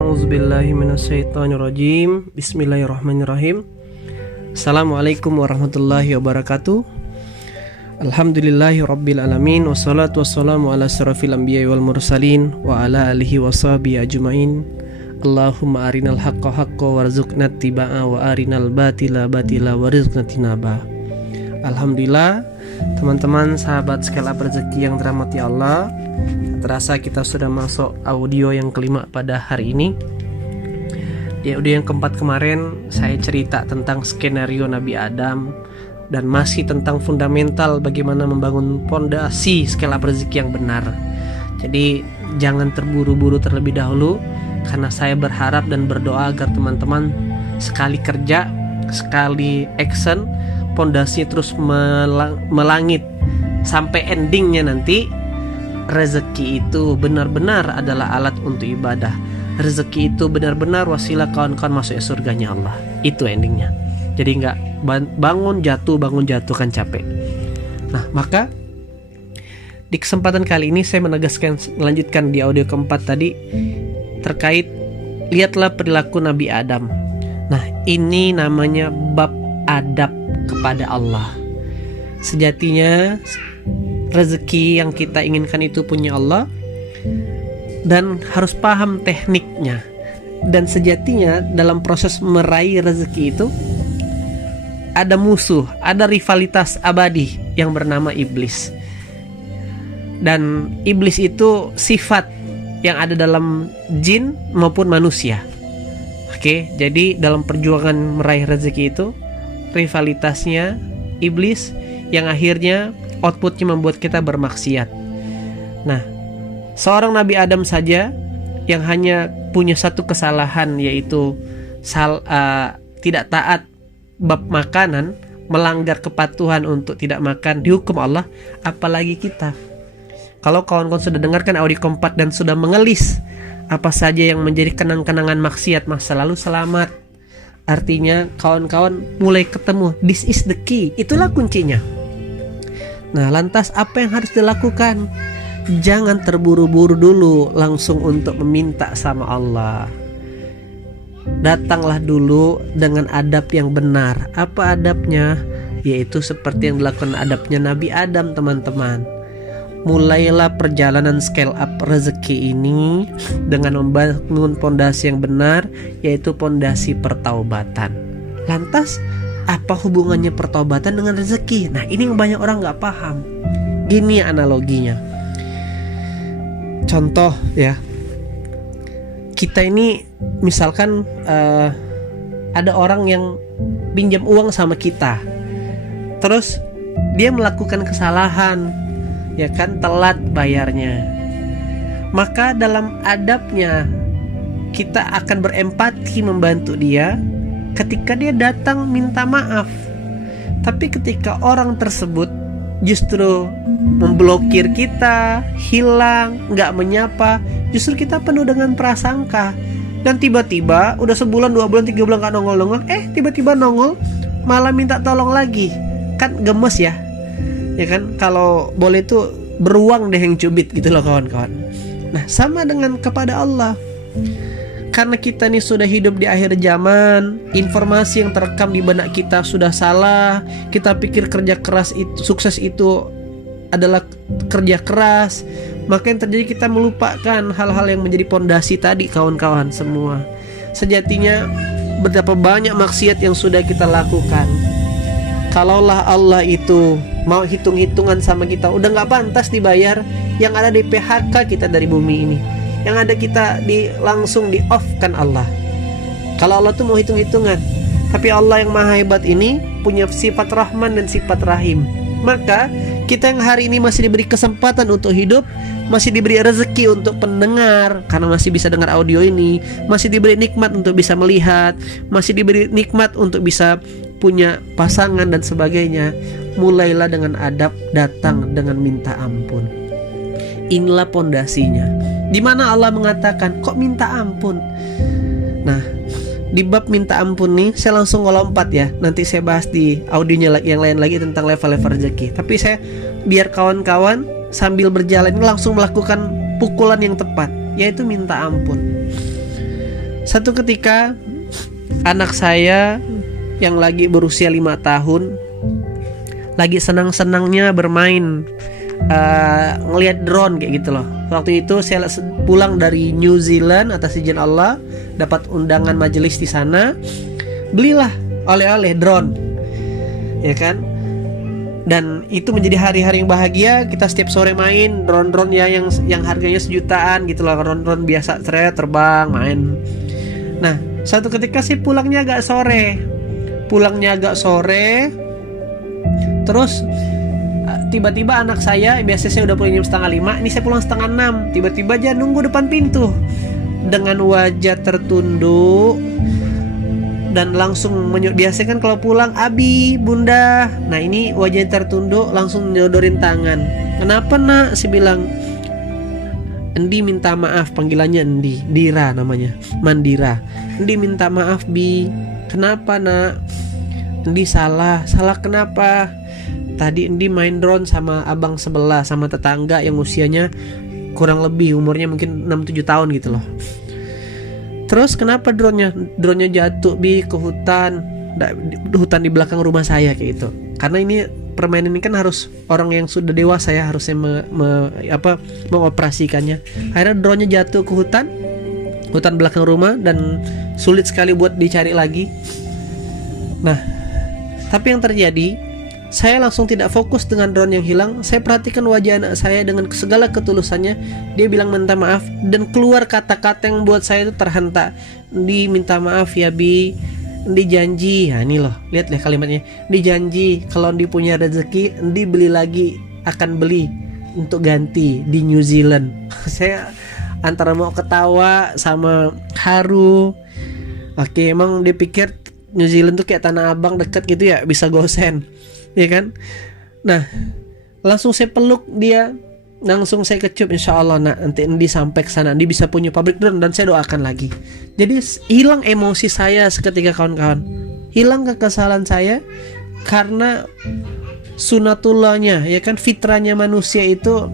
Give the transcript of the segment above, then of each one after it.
A'udzubillahi minasyaitonirrajim. Bismillahirrahmanirrahim. Assalamualaikum warahmatullahi wabarakatuh. Alhamdulillahi rabbil alamin. Wassalatu wassalamu ala asyrafil anbiya'i wal mursalin wa ala alihi washabihi ajmain. Allahumma arinal haqqa haqqa warzuqna tibaa wa arinal batila batila warzuqna tinaba. Alhamdulillah, teman-teman sahabat Scale Up Rezeki yang dirahmati Allah, terasa kita sudah masuk audio yang kelima pada hari ini. Di audio yang keempat kemarin saya cerita tentang skenario Nabi Adam dan masih tentang fundamental bagaimana membangun fondasi Scale Up Rezeki yang benar. Jadi jangan terburu-buru terlebih dahulu, karena saya berharap dan berdoa agar teman-teman sekali kerja, sekali action, fondasinya terus melangit sampai endingnya nanti. Rezeki itu benar-benar adalah alat untuk ibadah. Rezeki itu benar-benar wasilah kawan-kawan masuk surganya Allah. Itu endingnya. Jadi nggak bangun jatuh kan capek. Nah, maka di kesempatan kali ini saya melanjutkan di audio keempat tadi terkait lihatlah perilaku Nabi Adam. Nah, ini namanya bab adab kepada Allah. Sejatinya rezeki yang kita inginkan itu punya Allah, dan harus paham tekniknya. Dan sejatinya dalam proses meraih rezeki itu ada musuh, ada rivalitas abadi yang bernama iblis. Dan iblis itu sifat yang ada dalam jin maupun manusia. Oke, jadi dalam perjuangan meraih rezeki itu rivalitasnya iblis yang akhirnya outputnya membuat kita bermaksiat. Nah, seorang Nabi Adam saja yang hanya punya satu kesalahan, yaitu tidak taat bab makanan, melanggar kepatuhan untuk tidak makan dihukum Allah, apalagi kita. Kalau kawan-kawan sudah dengarkan audio keempat dan sudah mengelis apa saja yang menjadi kenang-kenangan maksiat masa lalu, selamat. Artinya kawan-kawan mulai ketemu this is the key, itulah kuncinya. Nah, lantas apa yang harus dilakukan? Jangan terburu-buru dulu langsung untuk meminta sama Allah. Datanglah dulu dengan adab yang benar. Apa adabnya? Yaitu seperti yang dilakukan adabnya Nabi Adam, teman-teman. Mulailah perjalanan Scale Up Rezeki ini dengan membangun pondasi yang benar, yaitu pondasi pertaubatan. Lantas apa hubungannya pertobatan dengan rezeki? Nah, ini yang banyak orang nggak paham. Gini analoginya. Contoh ya, kita ini misalkan ada orang yang pinjam uang sama kita, terus dia melakukan kesalahan, ya kan, telat bayarnya. Maka dalam adabnya kita akan berempati membantu dia ketika dia datang minta maaf. Tapi ketika orang tersebut justru memblokir kita, hilang, gak menyapa, justru kita penuh dengan prasangka. Dan tiba-tiba udah sebulan, 2 bulan, 3 bulan gak nongol-nongol, tiba-tiba nongol malah minta tolong lagi. Kan gemes ya. Ya kan, kalau boleh tuh beruang deh yang cubit gitu loh kawan-kawan. Nah, sama dengan kepada Allah. Karena kita nih sudah hidup di akhir zaman, informasi yang terekam di benak kita sudah salah. Kita pikir kerja keras itu, sukses itu adalah kerja keras. Maka yang terjadi kita melupakan hal-hal yang menjadi pondasi tadi, kawan-kawan semua. Sejatinya betapa banyak maksiat yang sudah kita lakukan. Kalaulah Allah itu mau hitung-hitungan sama kita, udah gak pantas dibayar. Yang ada di PHK kita dari bumi ini, yang ada kita langsung di off kan Allah. Kalau Allah tuh mau hitung-hitungan. Tapi Allah yang maha hebat ini punya sifat Rahman dan sifat Rahim. Maka kita yang hari ini masih diberi kesempatan untuk hidup, masih diberi rezeki untuk pendengar, karena masih bisa dengar audio ini, masih diberi nikmat untuk bisa melihat, masih diberi nikmat untuk bisa punya pasangan dan sebagainya. Mulailah dengan adab, datang dengan minta ampun. Inilah pondasinya. Di mana Allah mengatakan, kok minta ampun? Nah, di bab minta ampun nih saya langsung ngelompat ya. Nanti saya bahas di audionya yang lain lagi tentang level-level rezeki. Tapi saya biar kawan-kawan sambil berjalan langsung melakukan pukulan yang tepat, yaitu minta ampun. Satu ketika anak saya yang lagi berusia 5 tahun lagi senang-senangnya bermain ngelihat drone kayak gitu loh. Waktu itu saya pulang dari New Zealand atas izin Allah, dapat undangan majelis di sana. Belilah oleh-oleh drone, ya kan? Dan itu menjadi hari-hari yang bahagia. Kita setiap sore main drone-drone ya yang harganya sejutaan gitu loh, drone-drone biasa terbang main. Nah, suatu ketika sih pulangnya agak sore. Terus tiba-tiba anak saya, biasanya saya udah pulang jam 4:30, ini saya pulang 5:30. Tiba-tiba aja nunggu depan pintu dengan wajah tertunduk dan langsung biasanya kan kalau pulang abi bunda, nah ini wajah tertunduk langsung nyodorin tangan. Kenapa nak? Saya bilang, Endi minta maaf, panggilannya Endi, Dira namanya, Mandira. Endi minta maaf bi. Kenapa nak? Endi salah kenapa? Tadi Endi main drone sama abang sebelah, sama tetangga yang usianya kurang lebih umurnya mungkin 6-7 tahun gitu loh. Terus kenapa drone-nya jatuh bi ke hutan di belakang rumah saya kayak gitu. Karena ini permainan ini kan harus orang yang sudah dewasa ya harusnya mengoperasikannya. Akhirnya drone-nya jatuh ke hutan belakang rumah dan sulit sekali buat dicari lagi. Nah, tapi yang terjadi, saya langsung tidak fokus dengan drone yang hilang. Saya perhatikan wajah anak saya dengan segala ketulusannya. Dia bilang minta maaf dan keluar kata-kata yang buat saya itu terhentak. Di minta maaf ya bi, di janji. Nah ini loh, lihat deh kalimatnya. Di janji kalau di punya rezeki, di beli lagi, akan beli untuk ganti di New Zealand. Saya antara mau ketawa sama haru. Oke, emang dia pikir New Zealand tuh kayak Tanah Abang deket gitu ya, bisa gosen, ya kan? Nah, langsung saya peluk dia, langsung saya kecup. Insya Allah nak, nanti Endi sampai ke sana, Endi bisa punya pabrik drone, dan saya doakan lagi. Jadi hilang emosi saya seketika kawan-kawan, hilang kekesalan saya karena sunatullahnya, ya kan, fitrahnya manusia itu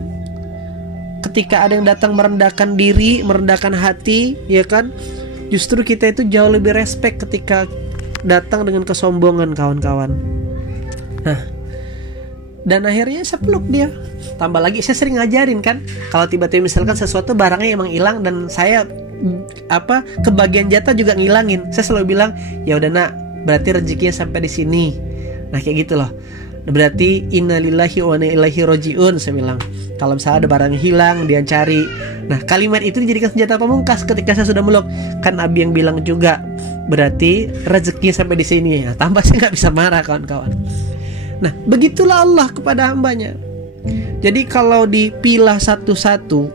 ketika ada yang datang merendahkan diri, merendahkan hati, ya kan, justru kita itu jauh lebih respect ketika datang dengan kesombongan kawan-kawan. Nah, dan akhirnya saya peluk dia. Tambah lagi saya sering ngajarin kan, kalau tiba-tiba misalkan sesuatu barangnya emang hilang dan saya kebagian jatah juga ngilangin, saya selalu bilang, ya udah nak, berarti rezekinya sampai di sini. Nah kayak gitu loh. Berarti innalillahi wa inna ilaihi rajiun, saya bilang. Kalau misalnya ada barang hilang, dia cari. Nah kalimat itu dijadikan senjata pamungkas ketika saya sudah meluk. Kan Abi yang bilang juga, berarti rezeki sampai di sini. Nah, tambah saya nggak bisa marah kawan-kawan. Nah begitulah Allah kepada hambanya. Jadi kalau dipilah satu-satu,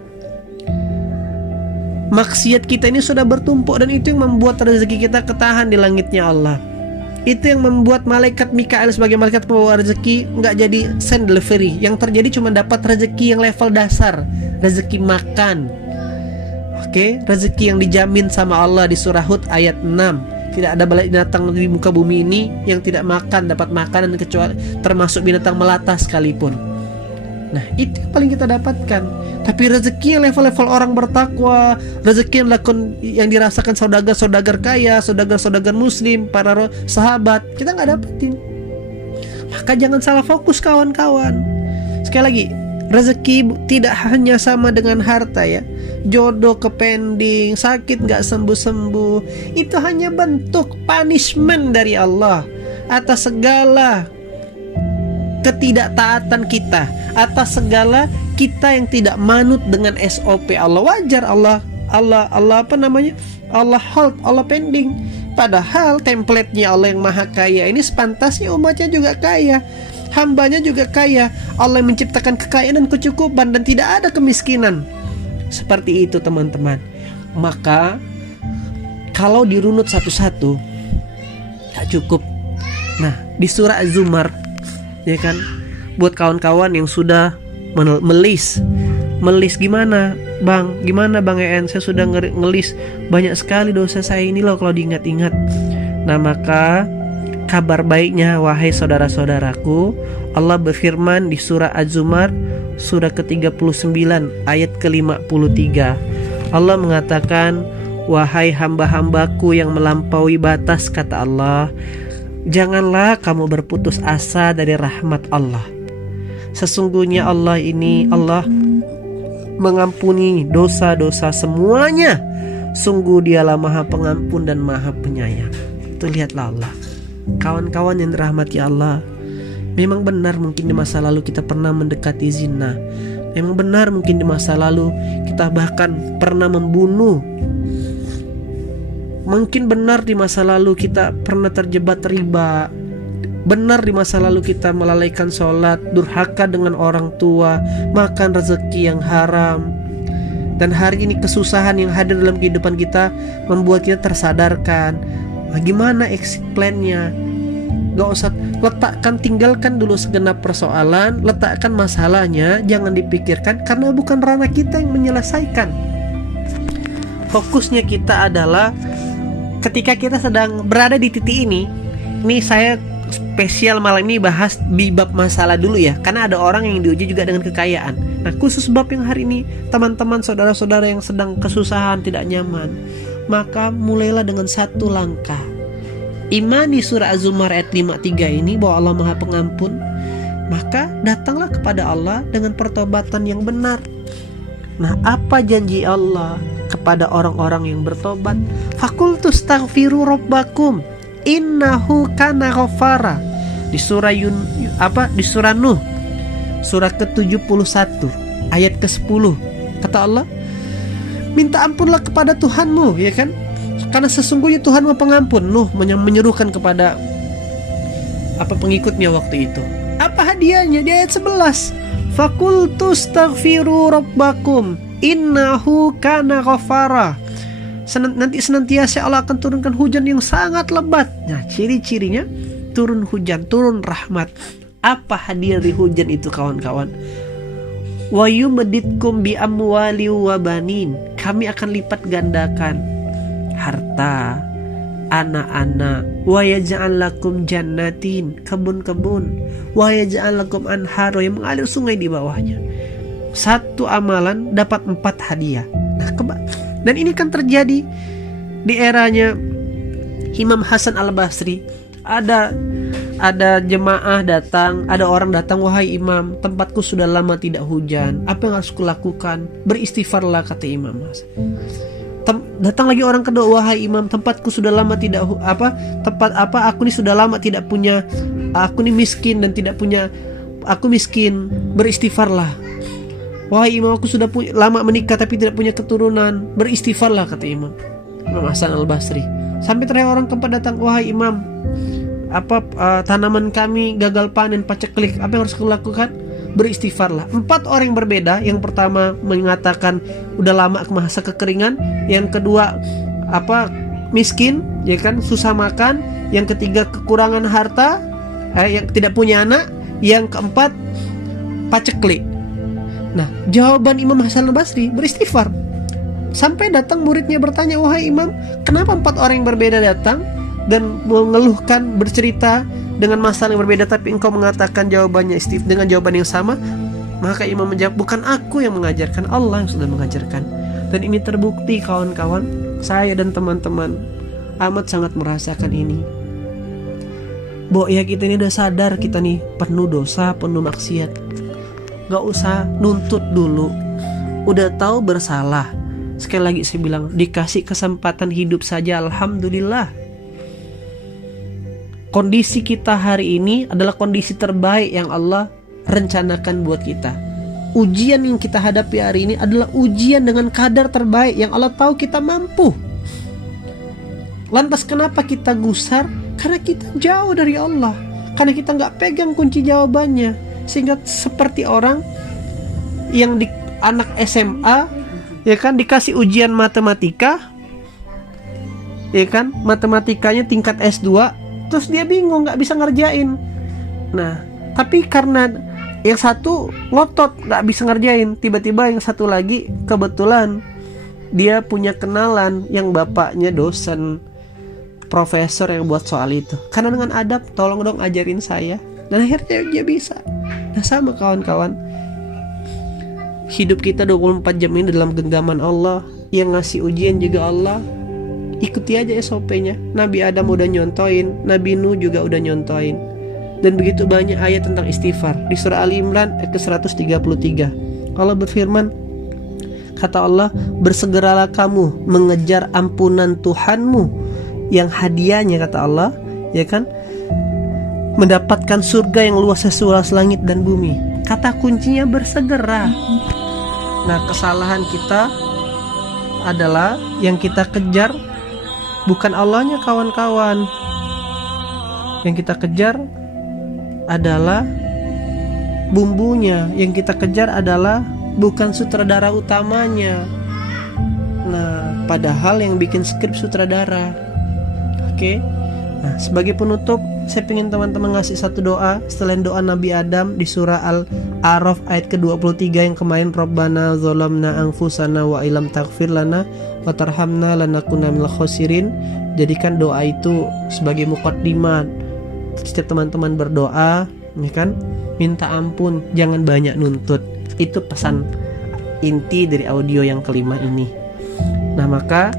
maksiat kita ini sudah bertumpuk, dan itu yang membuat rezeki kita ketahan di langitnya Allah. Itu yang membuat malaikat Mikael sebagai malaikat pembawa rezeki nggak jadi send delivery. Yang terjadi cuma dapat rezeki yang level dasar, rezeki makan. Oke, rezeki yang dijamin sama Allah di surah Hud ayat 6. Tidak ada binatang di muka bumi ini yang tidak dapat makanan kecuali termasuk binatang melata sekalipun. Nah itu yang paling kita dapatkan. Tapi rezeki yang level-level orang bertakwa, rezeki yang dirasakan saudagar-saudagar kaya, saudagar-saudagar muslim, para sahabat, kita gak dapetin. Maka jangan salah fokus kawan-kawan. Sekali lagi, rezeki tidak hanya sama dengan harta ya. Jodoh kepending, sakit gak sembuh-sembuh, itu hanya bentuk punishment dari Allah atas segala ketidaktaatan kita, atas segala kita yang tidak manut dengan SOP Allah. Wajar Allah hold, Allah pending. Padahal template-nya Allah yang maha kaya ini sepantasnya umatnya juga kaya, hambanya juga kaya. Allah yang menciptakan kekayaan dan kecukupan dan tidak ada kemiskinan. Seperti itu teman-teman. Maka kalau dirunut satu-satu tak cukup. Nah di surah Az-Zumar, ya kan, buat kawan-kawan yang sudah melis gimana bang EN, saya sudah ngelis banyak sekali dosa saya ini loh kalau diingat-ingat. Nah maka kabar baiknya wahai saudara-saudaraku, Allah berfirman di surah Az-Zumar surah ke-39 ayat ke-53. Allah mengatakan, Wahai hamba-hambaku yang melampaui batas, kata Allah, janganlah kamu berputus asa dari rahmat Allah. Sesungguhnya Allah mengampuni dosa-dosa semuanya. Sungguh Dialah Maha Pengampun dan Maha Penyayang. Itu lihatlah Allah. Kawan-kawan yang dirahmati Allah, memang benar mungkin di masa lalu kita pernah mendekati zina. Memang benar mungkin di masa lalu kita bahkan pernah membunuh. Mungkin benar di masa lalu kita pernah terjebak riba. Benar di masa lalu kita melalaikan sholat, durhaka dengan orang tua, makan rezeki yang haram. Dan hari ini kesusahan yang hadir dalam kehidupan kita membuat kita tersadarkan. Bagaimana exit plan-nya? Gak usah tinggalkan dulu segenap persoalan, letakkan masalahnya, jangan dipikirkan karena bukan ranah kita yang menyelesaikan. Fokusnya kita adalah ketika kita sedang berada di titik ini saya spesial malam ini bahas di bab masalah dulu ya, karena ada orang yang diuji juga dengan kekayaan. Nah, khusus bab yang hari ini, teman-teman saudara-saudara yang sedang kesusahan, tidak nyaman, maka mulailah dengan satu langkah. Imani surah Az-Zumar ayat 53 ini bahwa Allah Maha Pengampun, maka datanglah kepada Allah dengan pertobatan yang benar. Nah, apa janji Allah kepada orang-orang yang bertobat? Faqultu astaghfiru rabbakum innahu kana ghaffara. Di surah di surah Nuh, surah ke-71 ayat ke-10, kata Allah, minta ampunlah kepada Tuhanmu, ya kan? Karena sesungguhnya Tuhan Maha Pengampun. Nuh menyerukan kepada pengikutnya waktu itu. Apa hadiahnya? Di ayat 11, faqultu astaghfiru rabbakum innahu kana ghaffara. Nanti senantiasa Allah akan turunkan hujan yang sangat lebat. Nah, ciri-cirinya turun hujan, turun rahmat. Apa hadiah dari hujan itu, kawan-kawan? Wa yumditkum bi amwali wa banin. Kami akan lipat gandakan harta, anak-anak. Wa yaj'al lakum jannatin, kebun-kebun. Wa yaj'al lakum anhar, yang mengalir sungai di bawahnya. Satu amalan dapat 4 hadiah. Nah, dan ini kan terjadi di eranya Imam Hasan Al-Basri. Ada jemaah datang, ada orang datang, wahai imam, tempatku sudah lama tidak hujan, apa yang harus kulakukan? Beristighfarlah, kata Imam Hasan. Datang lagi orang kedua, wahai imam, tempatku sudah lama tidak aku ini sudah lama tidak punya, aku ini miskin dan tidak punya, aku miskin, beristighfarlah. Wahai imam, aku sudah lama menikah tapi tidak punya keturunan, beristighfarlah, kata Imam Hasan Al-Basri. Sampai terakhir orang keempat datang, wahai imam, tanaman kami gagal panen, paceklik, apa yang harus kulakukan? Beristighfarlah. 4 orang yang berbeda. Yang pertama mengatakan udah lama masa kekeringan, yang kedua miskin, ya kan, susah makan, yang ketiga kekurangan harta, yang tidak punya anak, yang keempat paceklik. Nah, jawaban Imam Hasan Al-Basri, beristighfar. Sampai datang muridnya bertanya, wahai imam, kenapa 4 orang yang berbeda datang dan mengeluhkan, bercerita dengan masalah yang berbeda, tapi engkau mengatakan jawabannya dengan jawaban yang sama? Maka imam menjawab, bukan aku yang mengajarkan, Allah yang sudah mengajarkan. Dan ini terbukti, kawan-kawan, saya dan teman-teman amat sangat merasakan ini. Bahwa ya kita ini udah sadar, kita nih penuh dosa, penuh maksiat. Gak usah nuntut dulu, udah tahu bersalah. Sekali lagi saya bilang, dikasih kesempatan hidup saja alhamdulillah. Kondisi kita hari ini adalah kondisi terbaik yang Allah rencanakan buat kita. Ujian yang kita hadapi hari ini adalah ujian dengan kadar terbaik yang Allah tahu kita mampu. Lantas kenapa kita gusar? Karena kita jauh dari Allah, karena kita gak pegang kunci jawabannya. Sehingga seperti orang yang anak SMA, ya kan, dikasih ujian matematika, ya kan, matematikanya tingkat S2, terus dia bingung, gak bisa ngerjain. Nah, tapi karena yang satu ngotot gak bisa ngerjain, tiba-tiba yang satu lagi kebetulan dia punya kenalan yang bapaknya dosen, profesor yang buat soal itu. Karena dengan adab, tolong dong ajarin saya. Dan akhirnya dia bisa. Nah, sama kawan-kawan, hidup kita 24 jam ini dalam genggaman Allah. Yang ngasih ujian juga Allah, ikuti aja SOP-nya. Nabi Adam udah nyontoin, Nabi Nuh juga udah nyontoin. Dan begitu banyak ayat tentang istighfar. Di surah Ali Imran ayat ke-133 Allah berfirman, kata Allah, bersegeralah kamu mengejar ampunan Tuhanmu yang hadiahnya, kata Allah, ya kan, mendapatkan surga yang luasnya seluas langit dan bumi. Kata kuncinya bersegera. Nah, kesalahan kita adalah yang kita kejar bukan Allahnya, kawan-kawan. Yang kita kejar adalah bumbunya. Yang kita kejar adalah bukan sutradara utamanya. Nah, padahal yang bikin skrip sutradara. Oke. Nah, sebagai penutup, saya ingin teman-teman ngasih satu doa selain doa Nabi Adam di surah Al-A'raf ayat ke-23 yang kemarin, Rabbana zalamna anfusana wa ilam taghfir lana wa tarhamna lanakuna minal khosirin. Jadikan doa itu sebagai muqaddimah. Setiap teman-teman berdoa, ya kan, minta ampun, jangan banyak nuntut. Itu pesan inti dari audio yang kelima ini. Nah, maka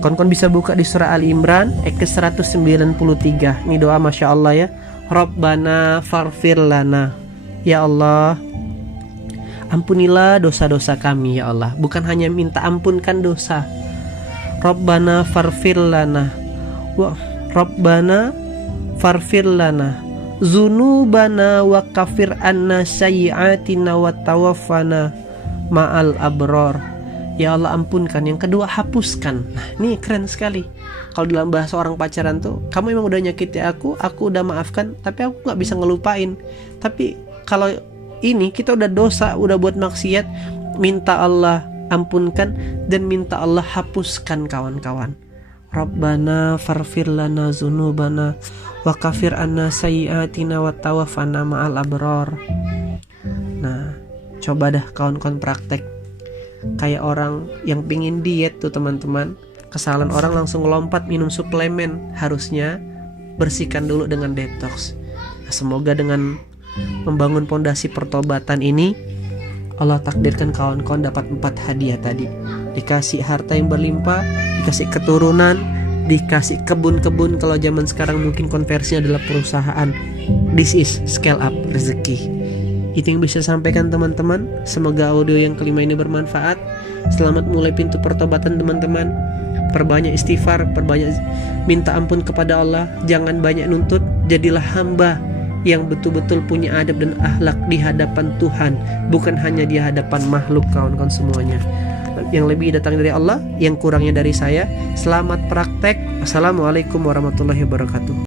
kawan-kawan bisa buka di surah Ali Imran ayat ke-193. Ini doa Masya Allah ya. Rabbana farfir lana. Ya Allah, ampunilah dosa-dosa kami ya Allah. Bukan hanya minta ampunkan dosa. Rabbana farfir lana. Rabbana farfir lana zunubana wa kafir anna sayyiatina wa tawaffana ma'al abror. Ya Allah, ampunkan. Yang kedua, hapuskan. Nah, ini keren sekali. Kalau dalam bahasa orang pacaran tuh, kamu emang udah nyakiti aku udah maafkan, tapi aku gak bisa ngelupain. Tapi kalau ini kita udah dosa, udah buat maksiat, minta Allah ampunkan dan minta Allah hapuskan, kawan-kawan. Rabbana farfir lana zunubana wa kafir anna sayyiatina wa tawaffana ma'al abror. Nah, coba dah kawan-kawan praktek. Kayak orang yang pingin diet tuh teman-teman. Kesalahan orang langsung lompat minum suplemen. Harusnya bersihkan dulu dengan detox. Nah, semoga dengan membangun pondasi pertobatan ini, Allah takdirkan kawan-kawan dapat 4 hadiah tadi. Dikasih harta yang berlimpah, dikasih keturunan, dikasih kebun-kebun. Kalau zaman sekarang mungkin konversinya adalah perusahaan. This is scale up rezeki. Itu yang bisa sampaikan teman-teman. Semoga audio yang kelima ini bermanfaat. Selamat mulai pintu pertobatan teman-teman. Perbanyak istighfar, perbanyak minta ampun kepada Allah. Jangan banyak nuntut. Jadilah hamba yang betul-betul punya adab dan akhlak di hadapan Tuhan, bukan hanya di hadapan makhluk, kawan-kawan semuanya. Yang lebih datang dari Allah, yang kurangnya dari saya. Selamat praktek. Assalamualaikum warahmatullahi wabarakatuh.